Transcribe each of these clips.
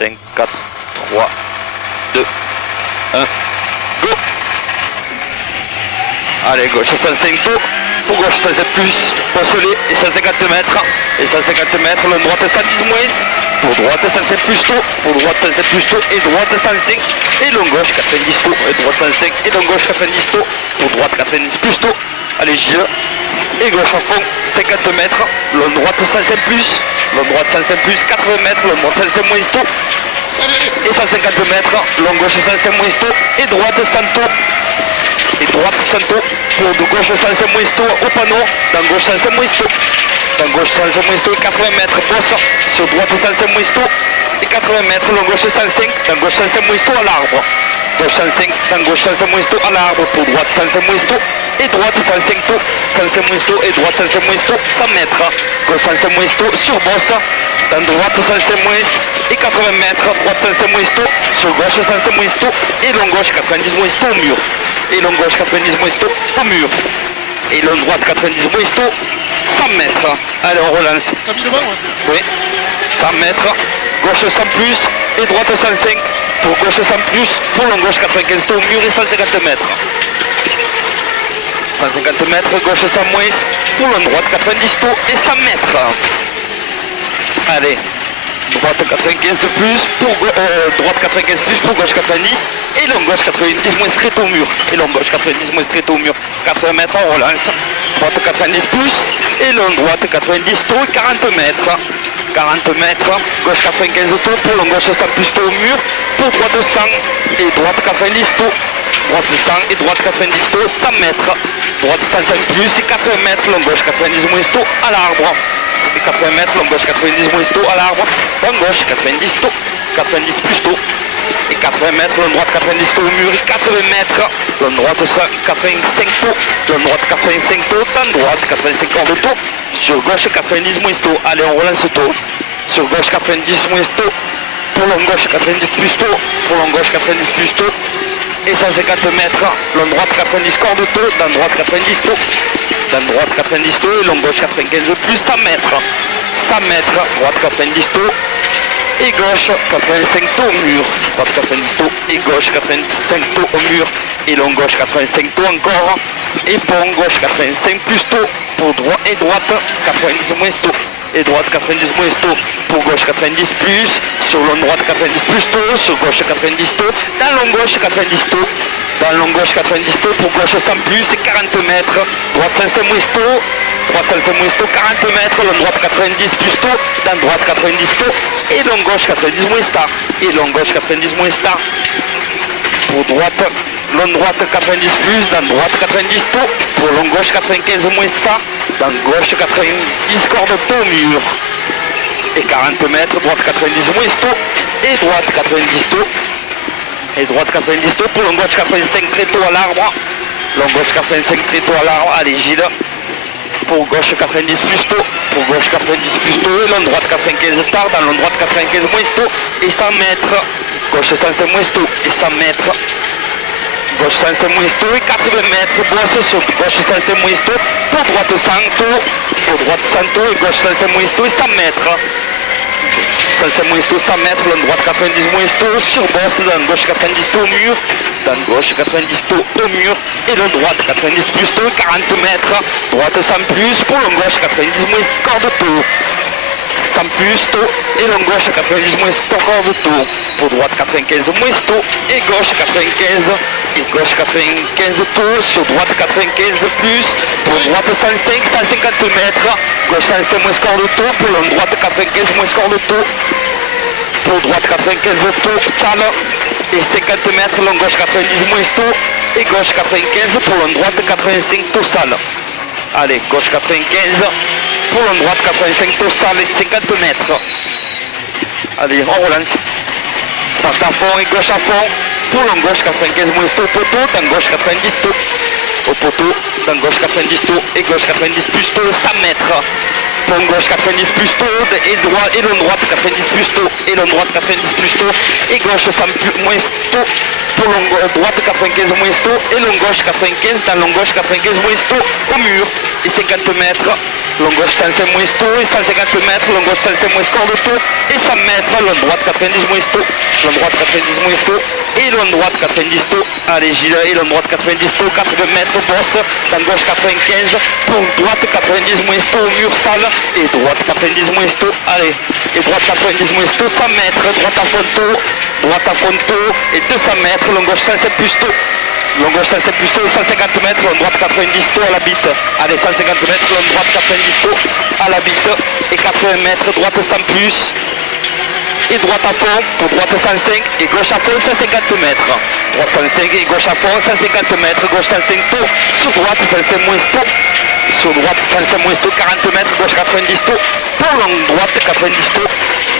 5, 4, 3, 2, 1, go. Allez, gauche 105 taux, pour gauche 107 plus, pour soler, et 150 mètres, et 150 mètres, le droite 110 moins, pour droite 107 plus tôt, pour droite 107 plus tôt, et droite 105, et long gauche 90 taux, et droite 105, et long gauche 90 taux, pour droite 90 plus tôt, allez J1, et gauche à fond, 50 mètres, long droite 105 plus, long droite 105 plus, 80 mètres, long droite 105 moins tôt, et 150 mètres, long gauche 105 moins tôt, et droite 100 taux, et droite 100 taux, pour de gauche 105 moins tôt, au panneau, dans gauche 105 moins tôt, dans gauche 105 moins tôt, 80 mètres, bosse, sur droite 105 moins tôt, et 80 mètres, long gauche 105, dans gauche 105 moins tôt à l'arbre, gauche 105, dans gauche 105 moins tôt à l'arbre, pour droite 105 moins tôt, et droite 105 taux, 105 moins tôt, et droite 105 moins tôt, 100 mètres, gauche 105 moins tôt, sur bosse, dans droite 105 moins, et 80 mètres, droite 105 moins tôt, sur gauche 105 moins tôt, et long gauche 90 moins tôt au mur, et long gauche 90 moins tôt au mur, et long droite 90 moins tôt, 100 mètres, allez on relance, oui, 100 mètres, gauche 100 plus, et droite 105, pour gauche 100 plus, pour long gauche 95 taux au mur et 150 mètres. 150 mètres, gauche 100 moins, pour long droite 90 taux et 100 mètres. Allez, droite 95 de plus, pour droite 95 plus, pour gauche 90, et long gauche 90 moins straight au mur, et long gauche 90 moins straight au mur, 80 mètres on relance, droite 90 plus, et long droite 90 taux et 40 mètres. 40 mètres, gauche 95 taux, pour long gauche 100 plus taux au mur, pour droite 100 et droite 90 taux, droite 100 et droite 90 taux, 100 mètres, droite 105 plus et 80 mètres, long gauche 90 moins taux à l'arbre, et 80 mètres, long gauche 90 moins taux à l'arbre, long gauche 90 taux, 90 plus taux, et 80 mètres, long droite 90 taux au mur, et 80 mètres, long droite 85 taux, long droite 85 taux, dans droite 85 corps de taux, sur gauche 90 moins taux, allez on relance taux, sur gauche 90 moins taux, pour long gauche 90 plus taux, pour long gauche 90 plus taux, et 150 mètres, long droite 90 corps de taux, dans droite 90 taux, dans droite 90 taux, et long gauche 95 plus 100 mètres, 100 mètres, droite 90 taux, et gauche 85 taux au mur, droite 90 taux, et gauche 85 taux au mur, et long gauche 85 taux encore, et pont gauche 85 plus taux, pour droite et droite 90 moins taux, et droite 90 moins taux, pour gauche 90 plus, sur long droite 90 plus taux, sur gauche 90 taux, dans long gauche 90 taux, dans long gauche 90 taux, pour gauche 100 plus, et 40 mètres, droite 5 moins taux, droite 5 moins taux, 40 mètres, long droite 90 plus taux, dans droite 90 taux, et long gauche 90 moins star, et long gauche 90 moins star, pour droite, long droite 90 plus, dans droite 90 taux, pour long gauche 95 moins star, dans gauche 90 corps de taux au mur, et 40 mètres, droite 90 moins taux, et droite 90 taux, et droite 90 taux, pour long gauche 85 très tôt à l'arbre, long gauche 85 très tôt à l'arbre, allez Gilles, pour gauche 90 plus tôt, pour gauche 90 plus tôt, et long droite 95 tard, dans long droite 95 moins tôt, et 100 mètres, gauche 105 moins tôt, et 100 mètres, gauche 105 moins tôt, et 80 mètres, bosse sur gauche 105 moins tôt, pour droite 100 tôt, pour droite 100 tôt, et gauche 105 moins tôt, et 100 mètres. 105 moins tôt, 100 mètres, long droite 90 moins tôt, sur bosse, dans gauche 90 tôt au mur, dans gauche 90 tôt au mur, et long droite 90 plus tôt, 40 mètres, droite 100 plus, pour long gauche 90 moins corps de taux, 100 plus tôt, et long gauche 90 moins corps de taux, pour droite 95 moins tôt, et gauche 95, et gauche 95 tôt, sur droite 95 plus, pour droite 105, 150 mètres, gauche 105 moins score de taux, pour long droite 95 moins score de taux, pour droite 95 taux, salle, et 50 mètres, long gauche 90 moins taux, et gauche 95, pour long droite 85 taux, salle. Allez, gauche 95, pour long droite 85 taux, salle, et 50 mètres. Allez, on relance. Passe à fond et gauche à fond, pour long gauche 95 moins taux, poteau, dans gauche 90 taux, au poteau, dans gauche 90 taux, et gauche 90 plus taux, 100 mètres. pont gauche 90 plus tôt, et droit, et long droite 90 plus tôt, et long droite 90 plus tôt, et gauche 100 moins tôt, pour long droite 95 moins tôt, et long gauche 95, dans long gauche 95 moins tôt, au mur, et 50 mètres, long gauche 105 moins tôt, et 150 mètres, long gauche 105 moins score de tôt, et 100 mètres, long droite 90 moins tôt, long droite 90 moins tôt, et long droite 90 tôt, allez Gilles, et long droite 90 tôt, 80 mètres, bosse, dans gauche 95, pour droite 90 moins tôt, au mur sale, et droite 90 moins tôt, allez, et droite 90 moins tôt, 100 mètres, droite à fond tôt, et 200 mètres, long gauche 107 plus tôt, long gauche 107 plus tôt, et 150 mètres, long droite 90 tôt à la bite, allez 150 mètres, long droite 90 tôt à la bite, et 80 mètres, droite 100 plus, et droite à fond, pour droite 105, et gauche à fond 150 mètres, droite 105 et gauche à fond 150 mètres, gauche 105 tôt, sur droite 105 moins tôt, sur droite 105 moins tôt, 40 mètres, gauche 90 tôt, pour long droite 90 tôt,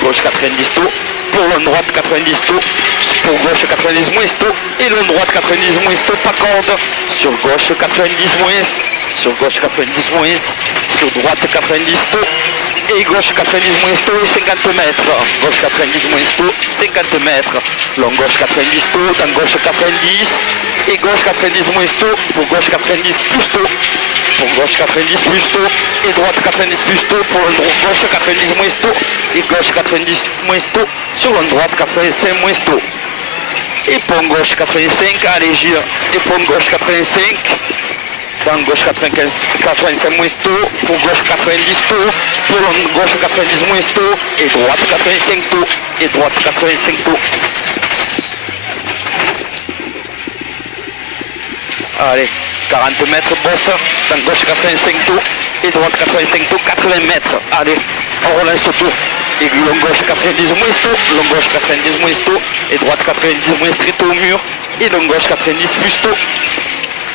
gauche 90 tôt, pour long droite 90 tôt, pour gauche 90 moins tôt, et long droite 90 moins tôt, pas corde, sur gauche 90 moins, sur gauche 90 moins, sur droite 90 tôt, et gauche 90 moins tôt, 50 mètres, gauche 90 moins tôt, 50 mètres, long gauche 90 tôt, dans gauche 90, et gauche 90 moins tôt, pour gauche 90 plus tôt, pour gauche 90 plus tôt, et droite 90 plus tôt, pour gauche 90 moins tôt, et gauche 90 moins tôt, sur la droite 85 moins tôt, et pont gauche 85, allez Gilles, et pont gauche 85, dans gauche 85 moins tôt, pour gauche 90 tôt, pour gauche 90 moins tôt, et droite 85 tôt, et droite 85 tôt. Allez, 40 mètres bosse, dans gauche 85 tôt, et droite 85 tôt, 80 mètres. Allez, on relance au tour. Et long gauche 90 moins tôt, long gauche 90 moins tôt, et droite 90 moins strict au mur, et long gauche 90 plus tôt,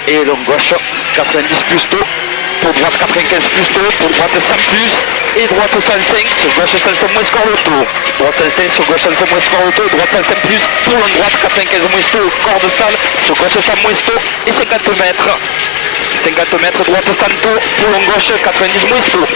et long gauche 90 plus tôt, pour droite 95 plus tôt, pour droite 100 plus, et droite 105, sur gauche 105 moins score le tour, droite 105, sur gauche 105 moins score le tour, droite 105 plus, pour long droite 95 moins tôt, corde sale, sur gauche 100 moins tôt, et 50 mètres, 50 mètres, droite 100 tôt, pour long gauche 90 moins tôt,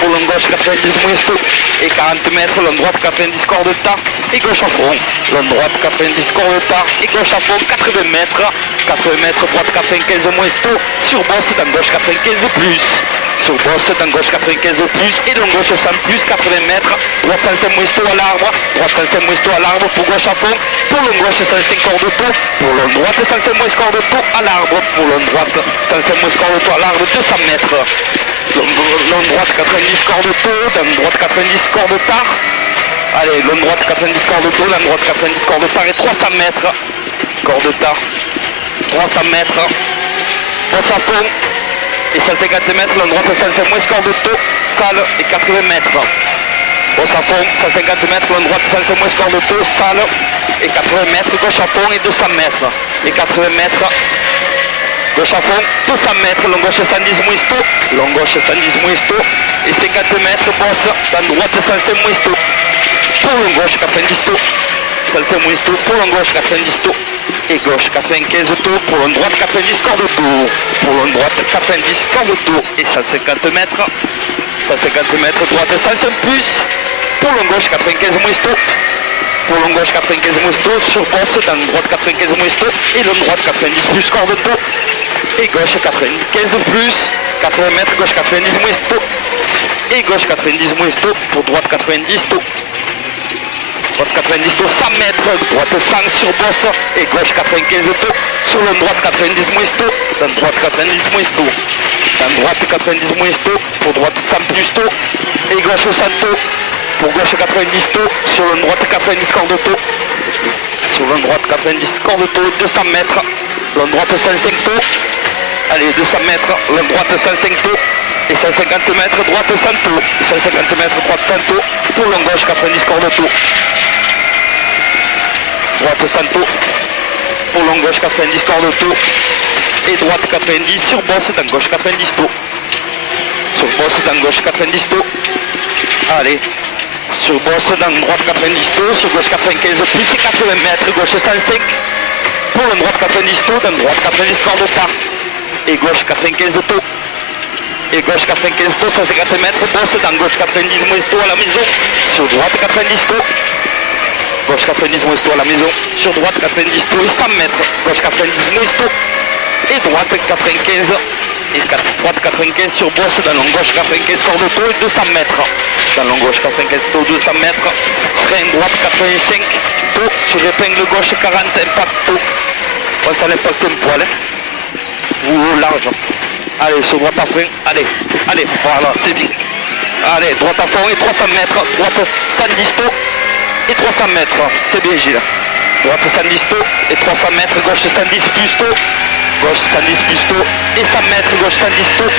pour long gauche 90 moins tôt, et 40 mètres, long droite 90 corps de tas, et gauche à fond, long droite 90 corps de tas, et gauche à fond 80 mètres, 80 mètres, droite 95 moins tôt, sur bosse dans gauche 95 plus, sur bosse dans gauche 95 plus, et long gauche 100 plus, 80 mètres, droite 105 moins tôt à l'arbre, droite 105 moins tôt à l'arbre, pour gauche à fond, pour long gauche 105 corps de tôt, pour long droite 105 moins corps de tôt à l'arbre, pour long droite 105 moins corps de tôt à l'arbre, 200 mètres. Long droite 90 corps de taux, dans droite 90 corps de part. Allez, long droite 90 corps de taux, dans droite 90 corps de part et 300 mètres. Corps de tard. 300 mètres. Bosse à fond. Et 150 mètres, long droite 105 moins corps de taux, salle et 80 mètres. Bosse à fond, 150 mètres, long droite 105 moins corps de taux, salle et 80 mètres, gauche à fond et 200 mètres. Et 80 mètres. Gauche à fond, 200 mètres, long gauche 110 moins tôt, long gauche 110 moins tôt, et 50 mètres, bosse, dans droite 105 moins tôt, pour long gauche 90 tôt, 105 moins tôt, pour long gauche 90 tôt, et gauche 95 tôt, pour long droite 90 corps de tôt, pour long droite 90 corps de tôt, et 150 mètres, 150 mètres, droite 105 plus, pour long gauche 95 moins tôt, pour long gauche 95 moins tôt, sur bosse, dans droite 95 moins tôt, et long droite 90 plus corps de tôt, et gauche 95 plus, 80 mètres, gauche 90 moins tôt, et gauche 90 moins tôt, pour droite 90 tôt, droite 90 tôt, 100 mètres, droite 100 sur bosse, et gauche 95 tôt, sur le droite 90 moins tôt, dans droite 90 moins tôt, dans droite 90 moins tôt, pour droite 100 plus tôt, et gauche 100 tôt, pour gauche 90 tôt, sur le droite 90 corps de tôt, sur le droite 90 corps de tôt, 200 mètres, le droite 105 tôt, allez 200 mètres, le droite 105 tôt, et 150 mètres, droite 100 tôt, et 150 mètres, droite 100 tôt, pour long gauche 90 corps de tôt, droite 100 tôt, pour long gauche 90 corps de tôt, et droite 90 sur bosse, dans gauche 90 tôt, sur bosse, dans gauche 90 tôt, allez, sur bosse, dans droite 90 tôt, sur gauche 95 plus, et 80 mètres, gauche 105, pour le droite 90 tôt, dans droite 90 corps de part, et gauche 95 tôt, et gauche 95 tours, 150 mètres, bosse dans gauche 90 moins tours à la maison, sur droite 90 tours, gauche 90 moins tours à la maison, sur droite 90 tours et 100 mètres, gauche 90 moins tours et droite 95 et droite 95 sur bosse dans long gauche 95 corde de tour et 200 mètres, dans long gauche 95 tours, 200 mètres, frein droite 85 tours, sur épingle gauche 40 impact tours, on s'en impacte un poil, ou large. Allez, sur droite à frein, allez, voilà, c'est bien. Allez, droite à fond et 300 mètres, droite 110 tours et 300 mètres, c'est bien Gilles. Droite 110 tours et 300 mètres, gauche 110 plus tours, gauche 110 plus tours et 100 mètres, gauche 110 tours,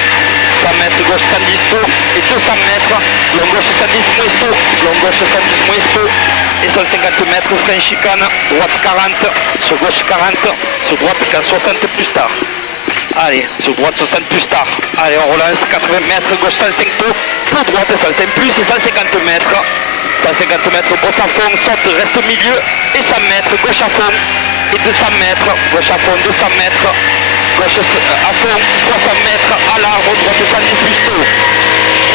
100 mètres, gauche 110 tours et 200 mètres, long gauche 110 moins tours, long gauche 110 moins tours et 150 mètres, frein chicane, droite 40, sur gauche 40, sur droite 60 plus tard. Allez, sur droite 60 plus tard. Allez, on relance 80 mètres, gauche 105 tours, pour droite 105 plus et 150 mètres. 150 mètres, bosse à fond, saute, reste au milieu et 100 mètres, gauche à fond et 200 mètres, gauche à fond, 200 mètres, gauche à fond, 300 mètres, à l'arbre, droite 110 plus tôt.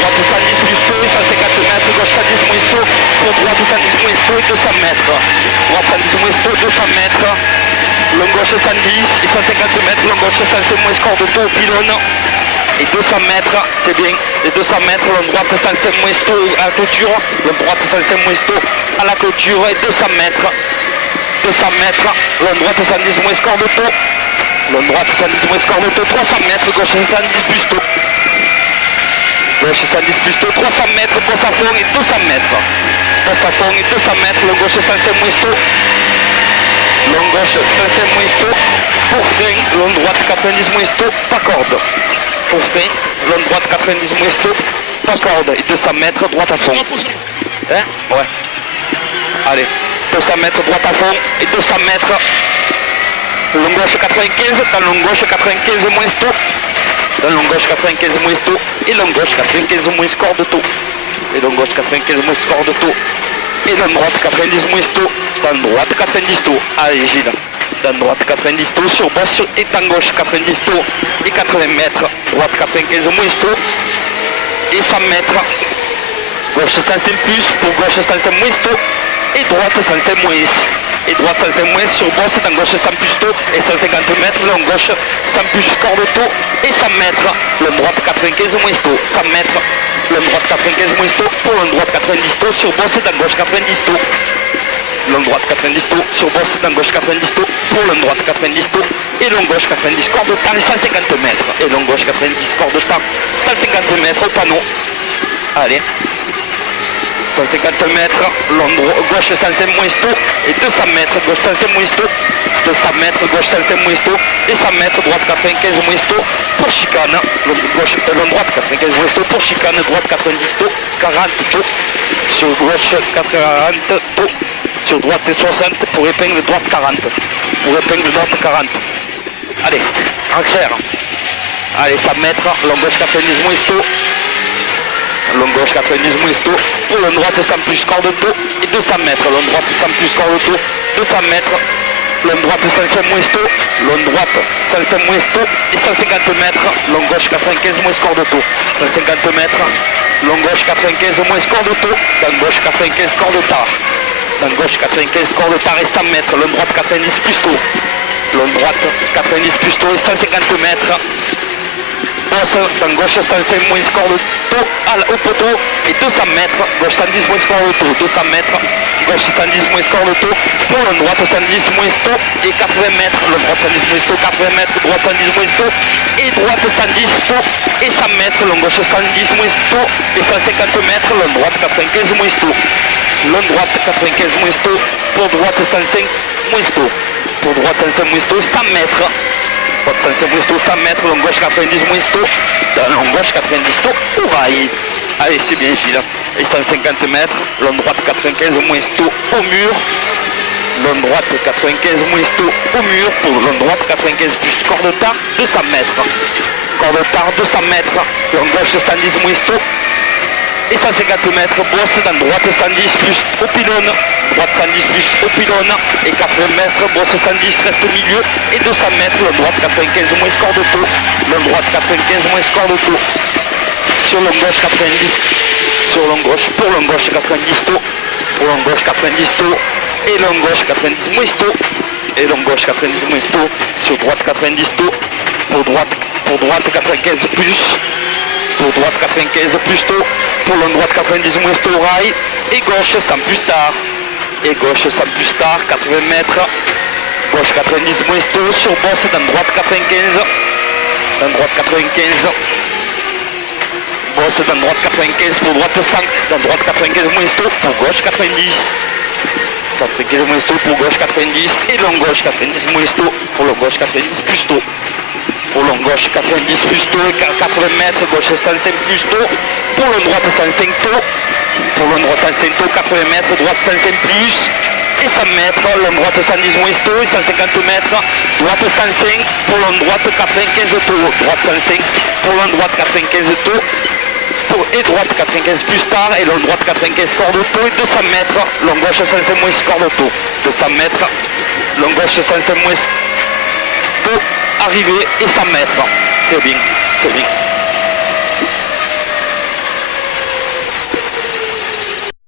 Droite 110 plus tôt et 150 mètres, gauche 110 moins tôt, pour droite 110 moins tôt et 200 mètres. Droite 110 moins tôt, 200 mètres. Long gauche 110 et 150 mètres, long gauche 105 moins score de taux, pylône. Et 200 mètres, c'est bien. Et 200 mètres, long droite 105 moins taux à la clôture. Long droite 105 moins taux à la clôture. Et 200 mètres. 200 mètres, long droite 110 moins score de taux. Long droite 110 moins score de taux, 300 mètres, gauche 110 plus taux. Gauche 110 plus tôt, 300 mètres, bosse à fond et 200 mètres. Bosse à fond et 200 mètres, long gauche 105 moins tôt. Long gauche 105 moins tôt, pour frein, long droite 90 moins tôt, pas corde. Pour frein, long droite 90 moins tôt, pas corde. Et 200 mètres, droite à fond. Hein? Ouais. Allez, 200 mètres, droite à fond et 200 mètres. Long gauche 95, dans long gauche 95 moins tôt. Dans long gauche 95 moins tôt et long gauche 95 moins score de taux. Et long gauche 95 moins score de taux. Et dans droite 90 moins tôt. Dans droite 90 tours. Allez Gilles. Dans droite 90 tours sur bosse et dans gauche 90 tours et 80 mètres. Droite 95 moins tôt et 100 mètres. Gauche 105 plus pour gauche 105 moins tôt et droite 105 moins. Et droite 105 moins sur bosse, dans gauche 100 plus tôt et 150 mètres, long gauche 100 plus score de taux et 100 mètres, long droite 95 moins tôt, 100 mètres, long droite 95 moins tôt, pour long droite 90 tôt, sur bosse, dans gauche 90 tôt, long droite 90 tôt, sur bosse, dans gauche 90 tôt, pour long droite 90 tôt et long gauche 90 score de temps et 150 mètres, et long gauche 90 score de temps, 150 mètres au panneau. Allez. 150 mètres, long gauche 105 moins tôt et 200 mètres, gauche 105 moins tôt, 200 mètres, gauche 105 moins tôt et 100 mètres, droite 95 moins tôt pour chicane, long droite 95 moins tôt pour chicane, droite 90 tôt, 40 tôt, sur gauche 40 tôt, sur droite 60 pour épingle droite 40, pour épingle droite 40. Allez, accélère. Allez, 100 mètres, long gauche 90 moins tôt. Long gauche 90 moins tôt, pour long droite 100 plus score de taux et 200 mètres, long droite 100 plus score de taux, 200 mètres, long droite 105 moins tôt, long droite 105 moins tôt et 150 mètres, long gauche 95 moins score de taux, 150 mètres, long gauche 95 moins score de taux, dans gauche 95 score de tard, dans gauche 95 score de tard et 100 mètres, long droite 90 plus tôt, long droite 90 plus tôt et 150 mètres, bosse dans gauche 105 moins score de taux au poteau et 200 mètres, gauche 110 moins score de taux, 200 mètres, gauche 110 moins score de taux, pour le droite 110 moins taux et 80 mètres, le droite 110 moins taux, 80 mètres, droite 110 moins taux et droite 110 taux et 100 mètres, le gauche 110 moins taux et 150 mètres, le droite 95 moins taux, le droite 95 moins taux, pour droite 105 moins taux, pour droite 105 moins taux, 100 mètres. Droite 105 moins tôt, 100 mètres, long gauche 90 moins tôt, dans long gauche 90 tôt, au rail. Allez, c'est bien Gilles. Et 150 mètres, long droite 95 moins tôt, au mur. Long droite 95 moins tôt, au mur, pour long droite 95 plus corps de tard, 200 mètres. Corps de tard, 200 mètres, long gauche 110 moins tôt, et 150 mètres, bosse dans droite 110 plus au pylône, droite 110 plus au pylône, et 80 mètres, bosse 110 reste au milieu, et 200 mètres, le droite 95 moins score de taux, le droite 95 moins score de taux, sur long gauche 90, sur long gauche, pour long gauche 90 taux, pour long gauche 90 taux, et long gauche 90 moins taux, et long gauche 90 moins taux, sur droite 90 taux, pour droite 95 plus, pour droite 95 plus tôt, pour long droite 90 moins tôt rail, et gauche 100 plus tard, et gauche 100 plus tard, 80 mètres, gauche 90 moins tôt, sur bosse dans droite 95, dans droite 95, bosse dans droite 95, pour droite 100, dans droite 95 moins tôt, pour gauche 90, 95 moins tôt, pour gauche 90, et long gauche 90 moins tôt, pour long gauche 90 plus tôt. Pour long gauche 90 plus tôt, 80 mètres, gauche 105 plus tôt, pour long droite 105 tôt, pour long droite 105 tôt, 80 mètres, droite 105 plus, et 100 mètres, long droite 110 moins tôt, et 150 mètres, droite 105, pour long droite 95 tôt, droite 105, pour long droite 95 tôt, et droite 95 plus tard, et long droite 95 corps de taux, et 200 mètres, long gauche 105 moins corps de taux, 200 mètres, long gauche 105 moins tôt, arrivé et 100 mètres. C'est bien, c'est bien.